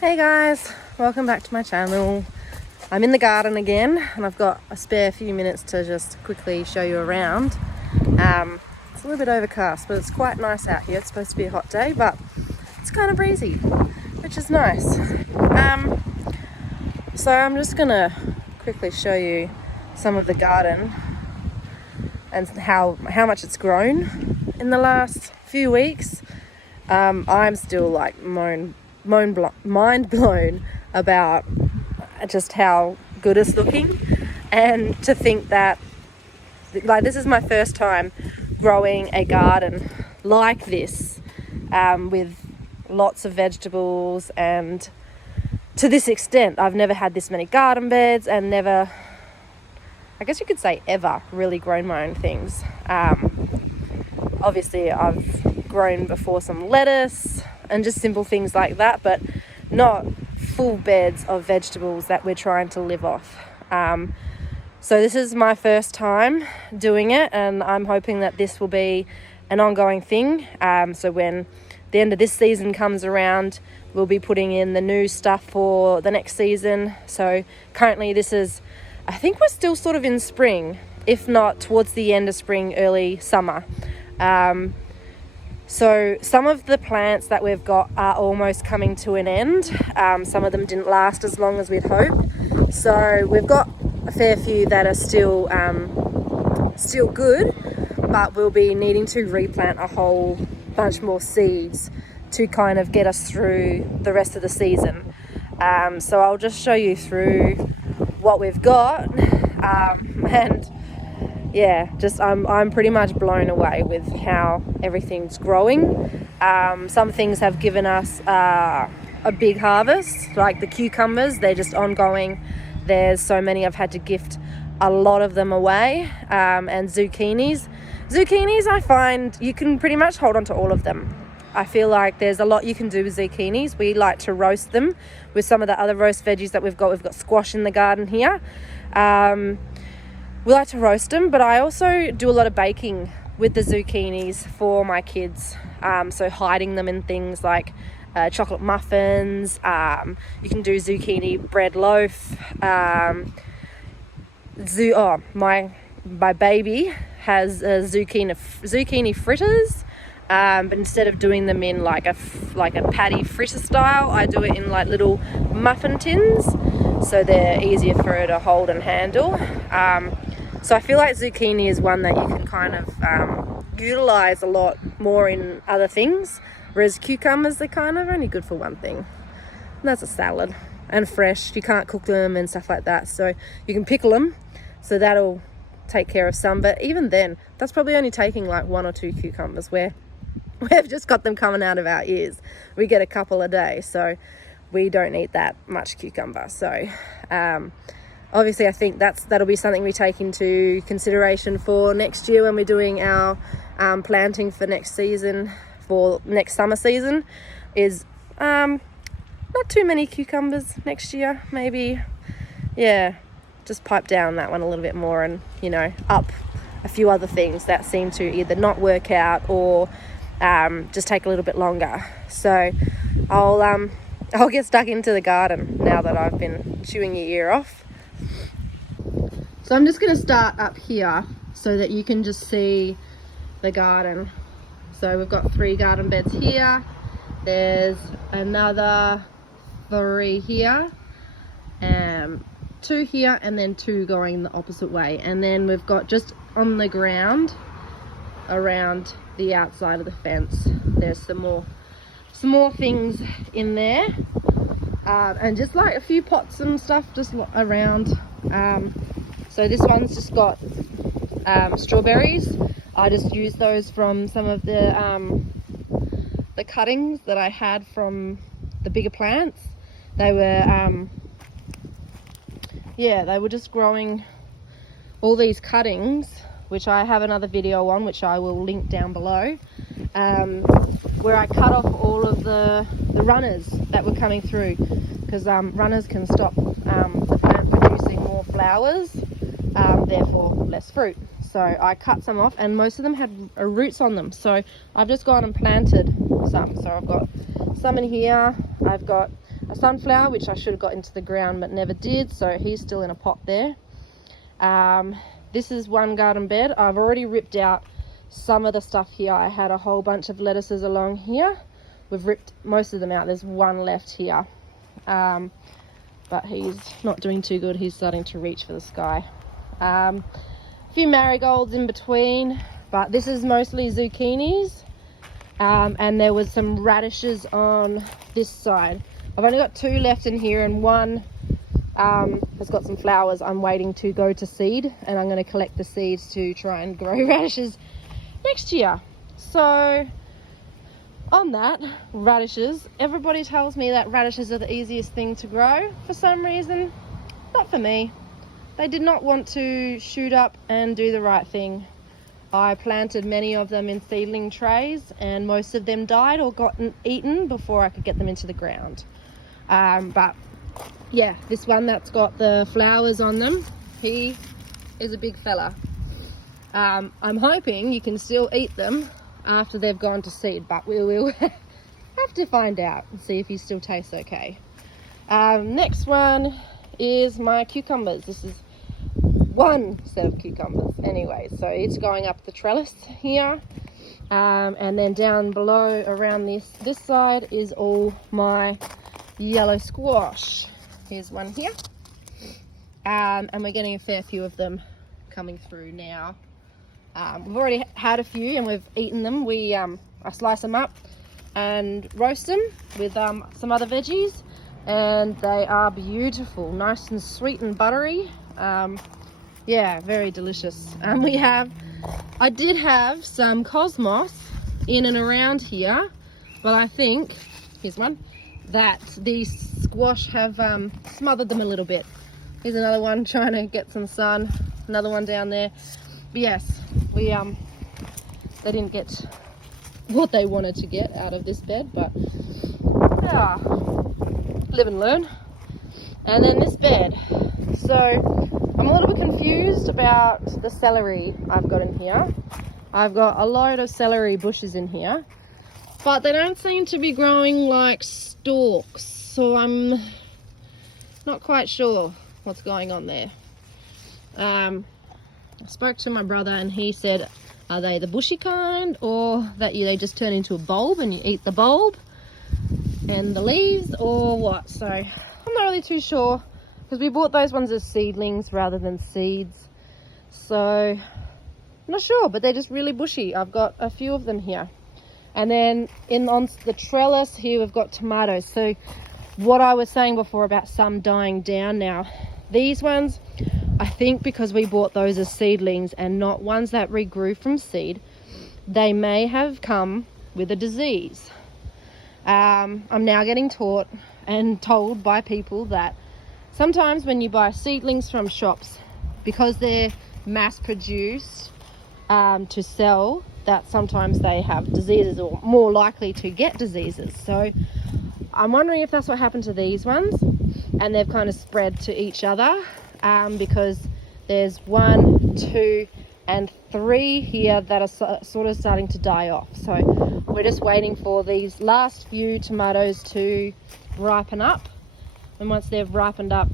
Hey guys, welcome back to my channel. I'm in the garden again and I've got a spare few minutes to just quickly show you around. It's a little bit overcast, but it's quite nice out here. It's supposed to be a hot day, but it's kind of breezy, which is nice. So I'm just gonna quickly show you some of the garden and how much it's grown in the last few weeks. I'm still like mind blown about just how good it's looking, and to think that like this is my first time growing a garden like this, with lots of vegetables, and to this extent I've never had this many garden beds and never, I guess you could say ever, really grown my own things. Obviously I've grown before some lettuce and just simple things like that, but not full beds of vegetables that we're trying to live off. So this is my first time doing it, and I'm hoping that this will be an ongoing thing. So when the end of this season comes around, we'll be putting in the new stuff for the next season. So currently this is, I think we're still sort of in spring, if not towards the end of spring, early summer. So some of the plants that we've got are almost coming to an end. Some of them didn't last as long as we'd hoped. So we've got a fair few that are still good, but we'll be needing to replant a whole bunch more seeds to kind of get us through the rest of the season. So I'll just show you through what we've got, and yeah, just I'm pretty much blown away with how everything's growing. Some things have given us a big harvest, like the cucumbers. They're just ongoing. There's so many, I've had to gift a lot of them away. And zucchinis, I find you can pretty much hold on to all of them. I feel like there's a lot you can do with zucchinis. We like to roast them with some of the other roast veggies that we've got. We've got squash in the garden here. We like to roast them, but I also do a lot of baking with the zucchinis for my kids. So hiding them in things like chocolate muffins. You can do zucchini bread loaf. My baby has zucchini fritters. But instead of doing them in like a patty fritter style, I do it in like little muffin tins, so they're easier for her to hold and handle. So I feel like zucchini is one that you can kind of utilize a lot more in other things, whereas cucumbers, they're kind of only good for one thing, and that's a salad, and fresh. You can't cook them and stuff like that, so you can pickle them, so that'll take care of some. But even then, that's probably only taking like 1 or 2 cucumbers, where we've just got them coming out of our ears. We get a couple a day, so we don't eat that much cucumber. So obviously I think that'll be something we take into consideration for next year when we're doing our planting for next season, for next summer season, is not too many cucumbers next year. Maybe, yeah, just pipe down that one a little bit more, and up a few other things that seem to either not work out or just take a little bit longer. So I'll get stuck into the garden now that I've been chewing your ear off. So I'm just going to start up here so that you can just see the garden. So we've got 3 garden beds here. There's another 3 here, 2 here, and then 2 going the opposite way. And then we've got just on the ground around the outside of the fence, there's some more things in there, and just like a few pots and stuff just around. So this one's just got strawberries. I just used those from some of the cuttings that I had from the bigger plants. They were they were just growing all these cuttings, which I have another video on, which I will link down below, where I cut off all of the runners that were coming through, because runners can stop the plant producing more flowers, therefore less fruit. So I cut some off, and most of them had roots on them, so I've just gone and planted some. So I've got some in here, I've got a sunflower, which I should have got into the ground but never did, so he's still in a pot there. This is one garden bed. I've already ripped out some of the stuff here. I had a whole bunch of lettuces along here. We've ripped most of them out. There's one left here, but he's not doing too good. He's starting to reach for the sky. A few marigolds in between, but this is mostly zucchinis, and there was some radishes on this side. I've only got 2 left in here, and one has got some flowers. I'm waiting to go to seed, and I'm going to collect the seeds to try and grow radishes next year. So on that, radishes, everybody tells me that radishes are the easiest thing to grow. For some reason, not for me. They did not want to shoot up and do the right thing. I planted many of them in seedling trays, and most of them died or got eaten before I could get them into the ground. But yeah, this one that's got the flowers on them, he is a big fella. I'm hoping you can still eat them after they've gone to seed, but we will have to find out and see if he still tastes okay. Next one is my cucumbers. This is one set of cucumbers anyway, so it's going up the trellis here, and then down below around this side is all my yellow squash. Here's one here, and we're getting a fair few of them coming through now. We've already had a few and we've eaten them. I slice them up and roast them with some other veggies, and they are beautiful, nice and sweet and buttery. Yeah, very delicious. I did have some cosmos in and around here, but I think, here's one, that these squash have smothered them a little bit. Here's another one trying to get some sun, another one down there. But yes, they didn't get what they wanted to get out of this bed, but yeah, live and learn. And then this bed, so I'm a little bit confused about the celery I've got in here. I've got a load of celery bushes in here, but they don't seem to be growing like stalks, so I'm not quite sure what's going on there. I spoke to my brother and he said, are they the bushy kind, or that they just turn into a bulb and you eat the bulb and the leaves, or what? So I'm not really too sure, because we bought those ones as seedlings rather than seeds. So I'm not sure, but they're just really bushy. I've got a few of them here. And then on the trellis here, we've got tomatoes. So what I was saying before about some dying down now, these ones, I think because we bought those as seedlings and not ones that regrew from seed, they may have come with a disease. I'm now getting taught and told by people that sometimes when you buy seedlings from shops, because they're mass produced to sell, that sometimes they have diseases or more likely to get diseases. So I'm wondering if that's what happened to these ones, and they've kind of spread to each other, because there's 1, 2 and 3 here that are sort of starting to die off. So we're just waiting for these last few tomatoes to ripen up, and once they've ripened up,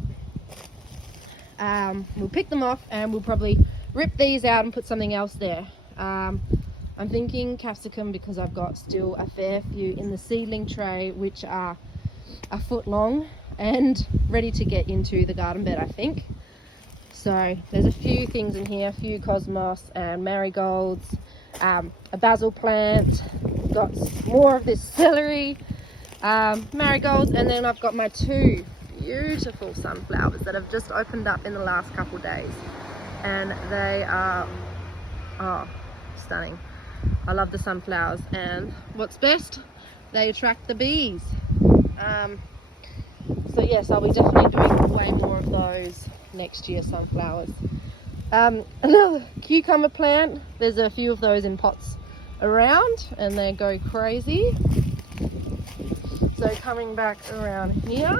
we'll pick them off and we'll probably rip these out and put something else there. I'm thinking capsicum, because I've got still a fair few in the seedling tray which are a foot long and ready to get into the garden bed, I think. So there's a few things in here, a few cosmos and marigolds, a basil plant, got more of this celery, marigolds, and then I've got my 2 beautiful sunflowers that have just opened up in the last couple days, and they are stunning. I love the sunflowers, and what's best, they attract the bees. So yes, I'll be definitely doing way more of those next year, sunflowers. Another cucumber plant, there's a few of those in pots around and they go crazy. So coming back around here,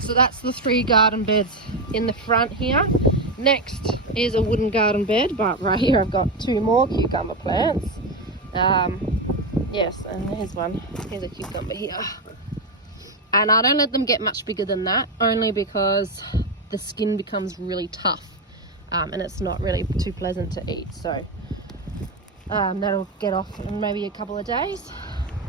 so that's the 3 garden beds in the front here. Next is a wooden garden bed, but right here I've got 2 more cucumber plants. Yes, and here's one. Here's a cucumber here. And I don't let them get much bigger than that, only because the skin becomes really tough, and it's not really too pleasant to eat. So that'll get off in maybe a couple of days.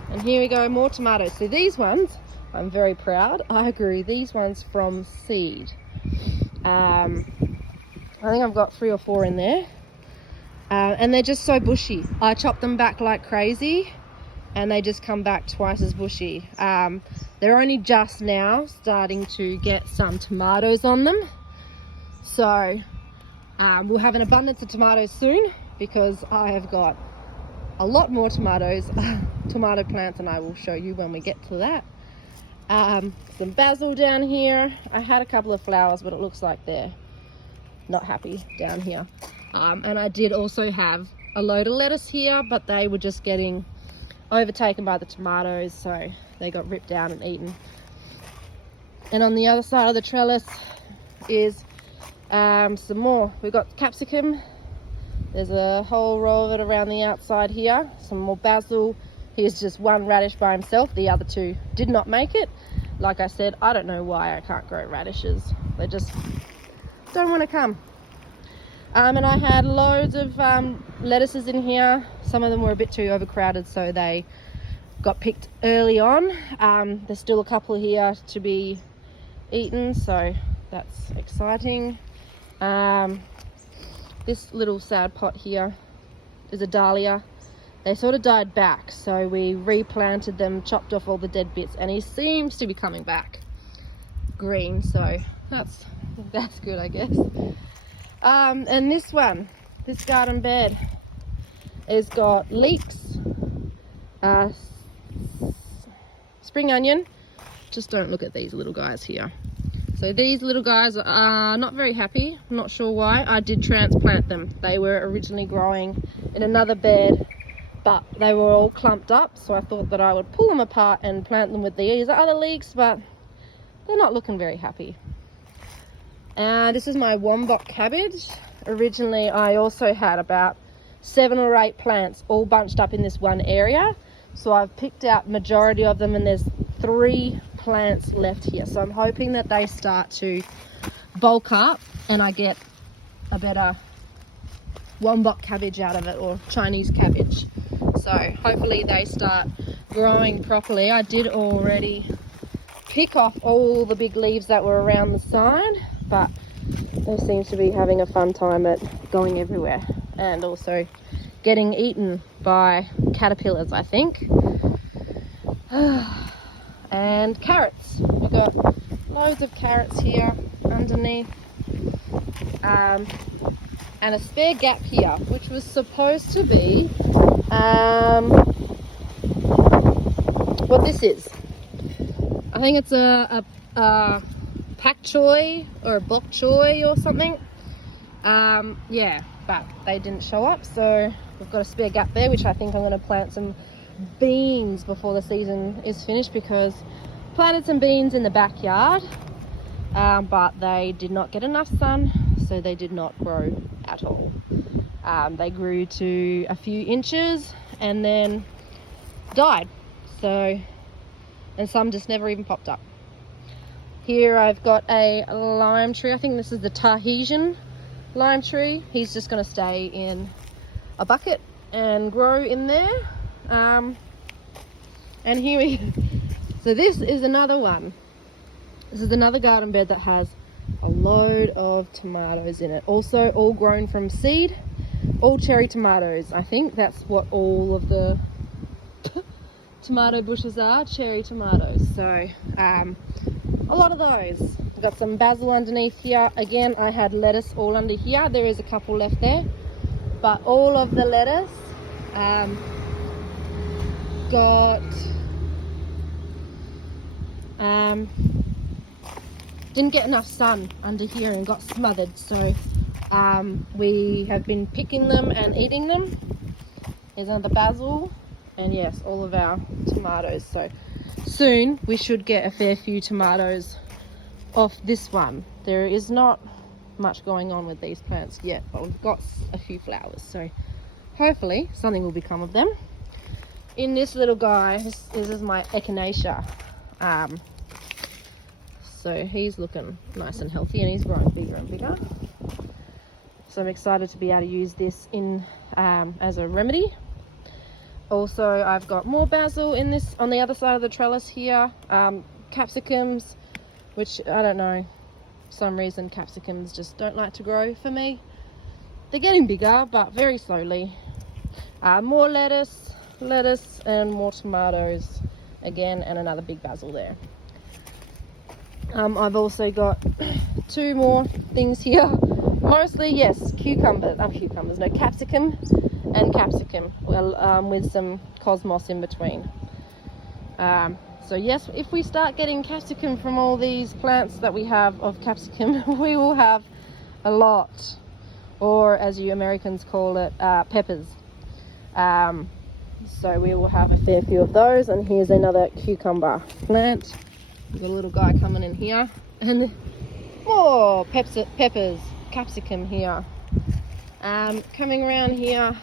And here we go, more tomatoes. So these ones, I'm very proud. I grew these ones from seed. I think I've got 3 or 4 in there. And they're just so bushy. I chop them back like crazy and they just come back twice as bushy. They're only just now starting to get some tomatoes on them. So we'll have an abundance of tomatoes soon, because I have got a lot more tomato plants, and I will show you when we get to that. Some basil down here. I had a couple of flowers, but it looks like they're not happy down here. And I did also have a load of lettuce here, but they were just getting overtaken by the tomatoes, so they got ripped down and eaten. And on the other side of the trellis is some more. We've got capsicum. There's a whole row of it around the outside here. Some more basil. Here's just one radish by himself. The other 2 did not make it. Like I said, I don't know why I can't grow radishes. They just don't want to come. And I had loads of lettuces in here. Some of them were a bit too overcrowded, so they got picked early on. There's still a couple here to be eaten, so that's exciting. This little sad pot here is a dahlia. They sort of died back, so we replanted them, chopped off all the dead bits, and he seems to be coming back green, so that's good, I guess. And this garden bed has got leeks, spring onion. Just don't look at these little guys here. So these little guys are not very happy. I'm not sure why. I did transplant them. They were originally growing in another bed, but they were all clumped up, so I thought that I would pull them apart and plant them with these other leeks, but they're not looking very happy. This is my wombok cabbage. Originally I also had about 7 or 8 plants all bunched up in this one area, so I've picked out majority of them, and there's 3 plants left here, so I'm hoping that they start to bulk up and I get a better wombok cabbage out of it, or Chinese cabbage. So hopefully they start growing properly. I did already pick off all the big leaves that were around the side, but they seem to be having a fun time at going everywhere and also getting eaten by caterpillars, I think. And carrots. We've got loads of carrots here underneath, and a spare gap here, which was supposed to be what this is. I think it's a pak choy or a bok choy or something. Yeah, but they didn't show up, so we've got a spare gap there, which I think I'm going to plant some beans before the season is finished, because I planted some beans in the backyard, but they did not get enough sun, so they did not grow at all. They grew to a few inches and then died, so, and some just never even popped up. Here I've got a lime tree. I think this is the Tahitian lime tree. He's just going to stay in a bucket and grow in there. And here we so this is another one. This is another garden bed that has a load of tomatoes in it, also all grown from seed, all cherry tomatoes. I think that's what all of the tomato bushes are, cherry tomatoes. So a lot of those. I've got some basil underneath here. Again, I had lettuce all under here. There is a couple left there, but all of the lettuce didn't get enough sun under here and got smothered, so we have been picking them and eating them. Here's another basil, and yes, all of our tomatoes. So soon we should get a fair few tomatoes off this one. There is not much going on with these plants yet, but we've got a few flowers, so hopefully something will become of them. in this little guy, this is my echinacea. So he's looking nice and healthy, and he's growing bigger and bigger. So I'm excited to be able to use this in as a remedy. Also, I've got more basil in this on the other side of the trellis here. Capsicums, which I don't know, for some reason capsicums just don't like to grow for me. They're getting bigger, but very slowly. More lettuce, and more tomatoes again, and another big basil there. I've also got 2 more things here. Mostly, yes, capsicum and capsicum, with some cosmos in between. So yes, if we start getting capsicum from all these plants that we have of capsicum, we will have a lot, or as you Americans call it, peppers. So we will have a fair few of those. And here's another cucumber plant. There's a little guy coming in here, and more peppers, capsicum here. Coming around here,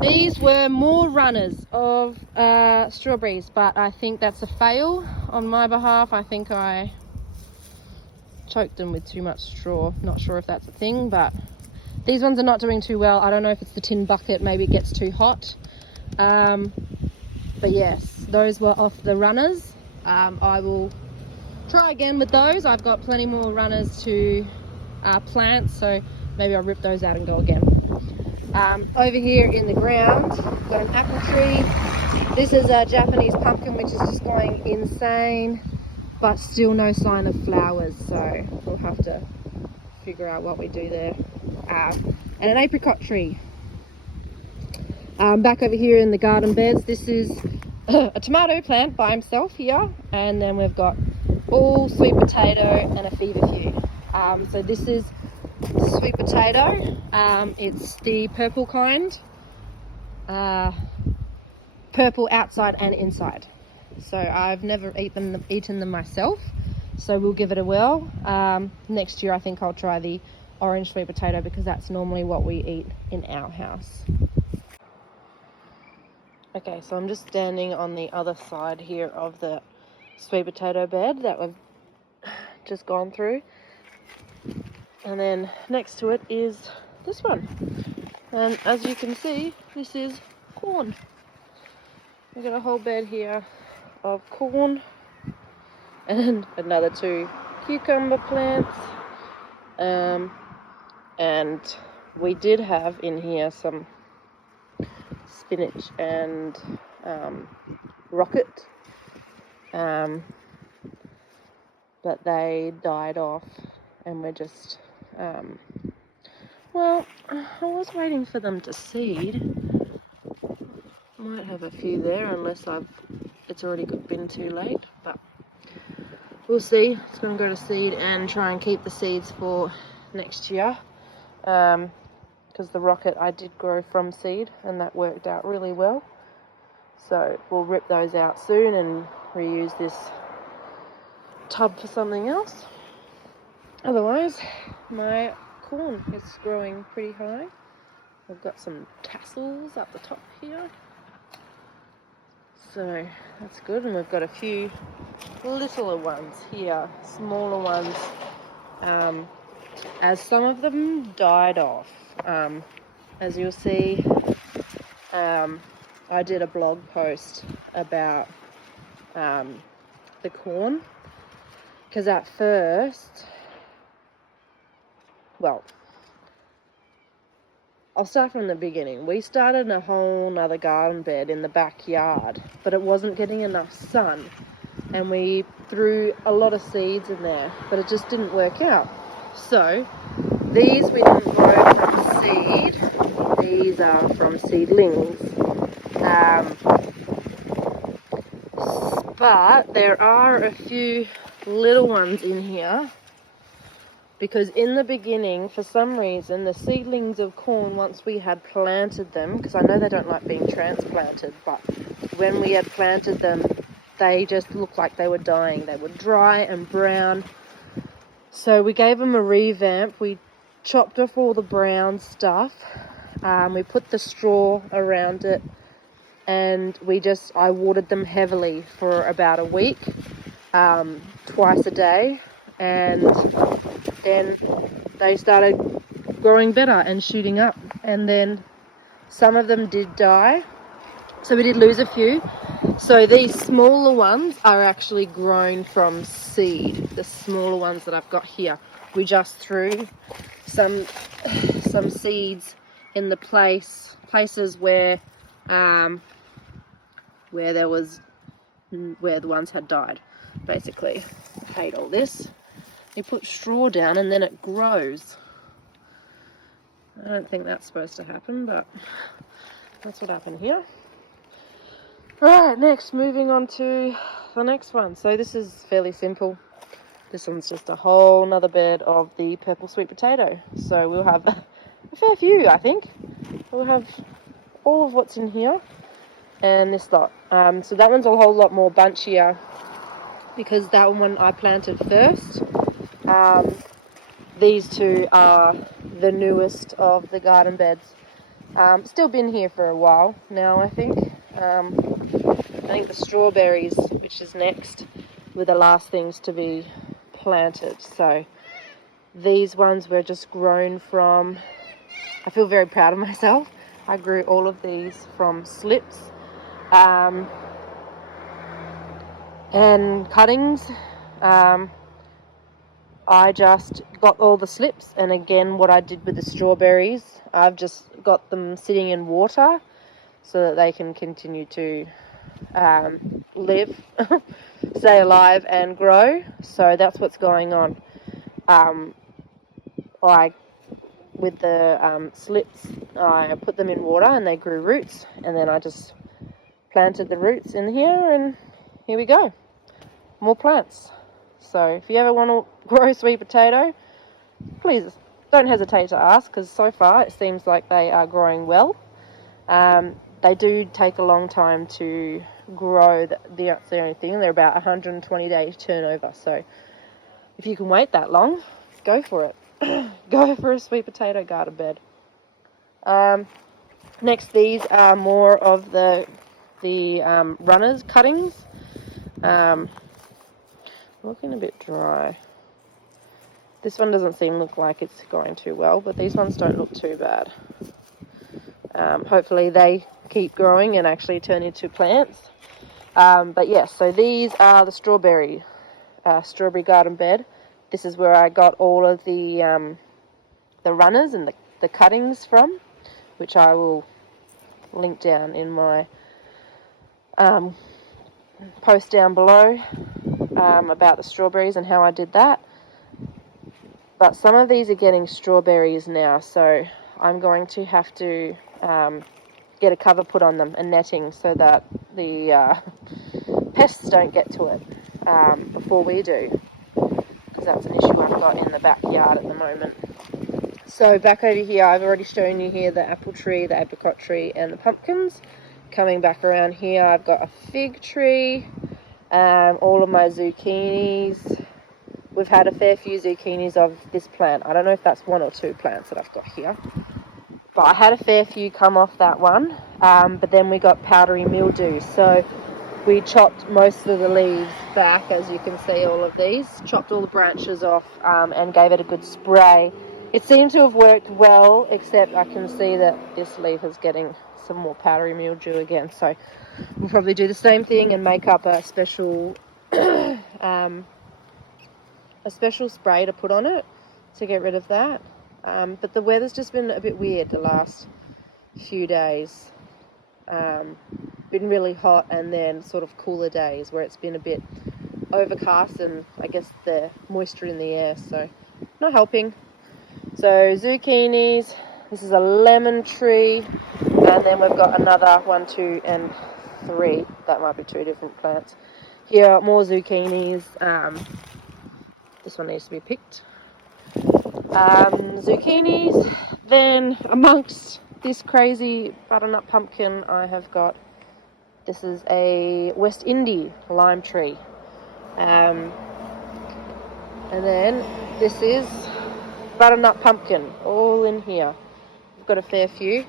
these were more runners of strawberries, but I think that's a fail on my behalf. I think I choked them with too much straw. Not sure if that's a thing, but these ones are not doing too well. I don't know if it's the tin bucket, maybe it gets too hot. But yes, those were off the runners. I will try again with those. I've got plenty more runners to plant, so maybe I'll rip those out and go again. Over here in the ground, got an apple tree. This is a Japanese pumpkin, which is just going insane, but still no sign of flowers, so we'll have to figure out what we do there. And an apricot tree. Back over here in the garden beds, this is a tomato plant by himself here, and then we've got all sweet potato and a feverfew. So this is sweet potato. It's the purple kind, purple outside and inside. So I've never eaten them myself, so we'll give it a whirl. Next year I think I'll try the orange sweet potato, because that's normally what we eat in our house. Okay, so I'm just standing on the other side here of the sweet potato bed that we've just gone through. And then next to it is this one. And as you can see, this is corn. We've got a whole bed here of corn and another 2 cucumber plants. And we did have in here some spinach and rocket, but they died off, and we're just well, I was waiting for them to seed. Might have a few there, unless it's already been too late, but we'll see. It's going to go to seed and try and keep the seeds for next year, because the rocket I did grow from seed, and that worked out really well. So we'll rip those out soon and reuse this tub for something else. Otherwise, my corn is growing pretty high. We've got some tassels up the top here, so that's good. And we've got a few littler ones here, smaller ones, as some of them died off. As you'll see, I did a blog post about the corn, because at first, well, I'll start from the beginning. We started a whole nother garden bed in the backyard, but it wasn't getting enough sun, and we threw a lot of seeds in there, but it just didn't work out. So these we didn't grow from seed. These are from seedlings. But there are a few little ones in here, because in the beginning, for some reason, the seedlings of corn, once we had planted them, because I know they don't like being transplanted, but when we had planted them, they just looked like they were dying. They were dry and brown. So we gave them a revamp. We chopped off all the brown stuff. We put the straw around it, and I watered them heavily for about a week, twice a day, and then they started growing better and shooting up, and then some of them did die, so we did lose a few. So these smaller ones are actually grown from seed. The smaller ones that I've got here, we just threw some seeds in the places where the ones had died. Basically, I hate all this. You put straw down and then it grows. I don't think that's supposed to happen, but that's what happened here. Right, next, moving on to the next one. So this is fairly simple. This one's just a whole nother bed of the purple sweet potato. So we'll have a fair few, I think. We'll have all of what's in here and this lot. So that one's a whole lot more bunchier because that one I planted first. These two are the newest of the garden beds. Still been here for a while now, I think. I think the strawberries, which is next, were the last things to be planted. So these ones were just grown from, I feel very proud of myself. I grew all of these from slips and cuttings. I just got all the slips, and again, what I did with the strawberries, I've just got them sitting in water so that they can continue to live, stay alive and grow. So that's what's going on. With the slips, I put them in water and they grew roots, and then I just planted the roots in here, and here we go, more plants. So if you ever want to grow sweet potato, please don't hesitate to ask, because so far it seems like they are growing well. They do take a long time to grow, that's the only thing. They're about 120 days turnover, so if you can wait that long, go for it. Go for a sweet potato garden bed. Next, these are more of the runners cuttings. Looking a bit dry. This one doesn't look like it's going too well, but these ones don't look too bad. Hopefully they keep growing and actually turn into plants. But yes, so these are the strawberry garden bed. This is where I got all of the runners and the cuttings from, which I will link down in my post down below about the strawberries and how I did that. But some of these are getting strawberries now, so I'm going to have to get a cover put on them and netting so that the pests don't get to it before we do, because that's an issue I've got in the backyard at the moment. So back over here, I've already shown you here the apple tree, the apricot tree and the pumpkins. Coming back around here, I've got a fig tree, all of my zucchinis. We've had a fair few zucchinis of this plant. I don't know if that's one or two plants that I've got here, but I had a fair few come off that one, but then we got powdery mildew, so we chopped most of the leaves back, as you can see, all of these, chopped all the branches off and gave it a good spray. It seemed to have worked well, except I can see that this leaf is getting some more powdery mildew again, so we'll probably do the same thing and make up a special spray to put on it to get rid of that. But the weather's just been a bit weird the last few days. Been really hot and then sort of cooler days where it's been a bit overcast and I guess the moisture in the air, so not helping. So zucchinis, this is a lemon tree, and then we've got another 1, 2 and 3. That might be 2 different plants. Here are more zucchinis. This one needs to be picked. Zucchinis. Then amongst this crazy butternut pumpkin, I have got, this is a West Indian lime tree. And then this is butternut pumpkin, all in here. I've got a fair few.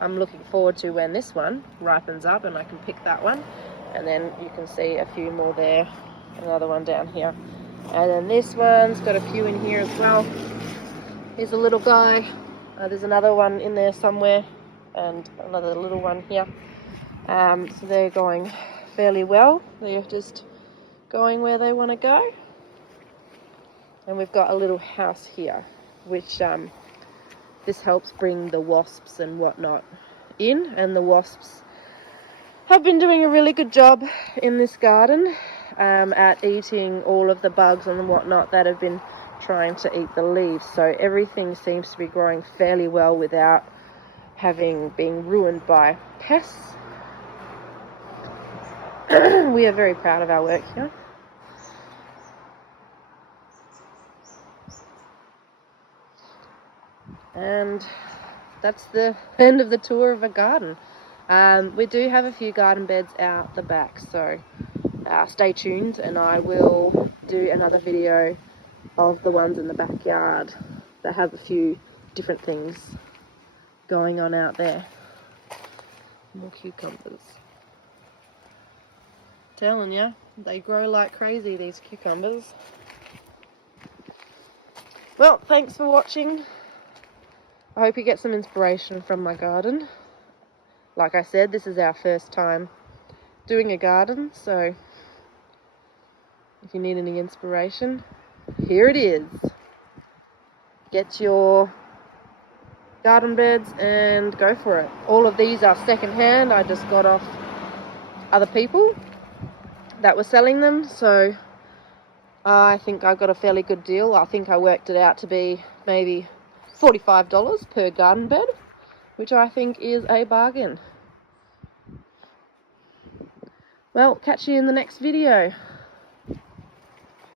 I'm looking forward to when this one ripens up and I can pick that one. And then you can see a few more there, another one down here. And then this one's got a few in here as well. Here's a little guy. There's another one in there somewhere, and another little one here. So they're going fairly well. They're just going where they want to go. And we've got a little house here, which this helps bring the wasps and whatnot in. And the wasps have been doing a really good job in this garden at eating all of the bugs and whatnot that have been trying to eat the leaves. So everything seems to be growing fairly well without being ruined by pests. We are very proud of our work here. And that's the end of the tour of a garden. We do have a few garden beds out the back, so stay tuned, and I will do another video of the ones in the backyard that have a few different things going on out there. More cucumbers. Telling you, they grow like crazy, these cucumbers. Well, thanks for watching. I hope you get some inspiration from my garden. Like I said, this is our first time doing a garden, so if you need any inspiration, here it is. Get your garden beds and go for it. All of these are second hand. I just got off other people that were selling them, so I think I got a fairly good deal. I think I worked it out to be maybe $45 per garden bed, which I think is a bargain. Well, catch you in the next video.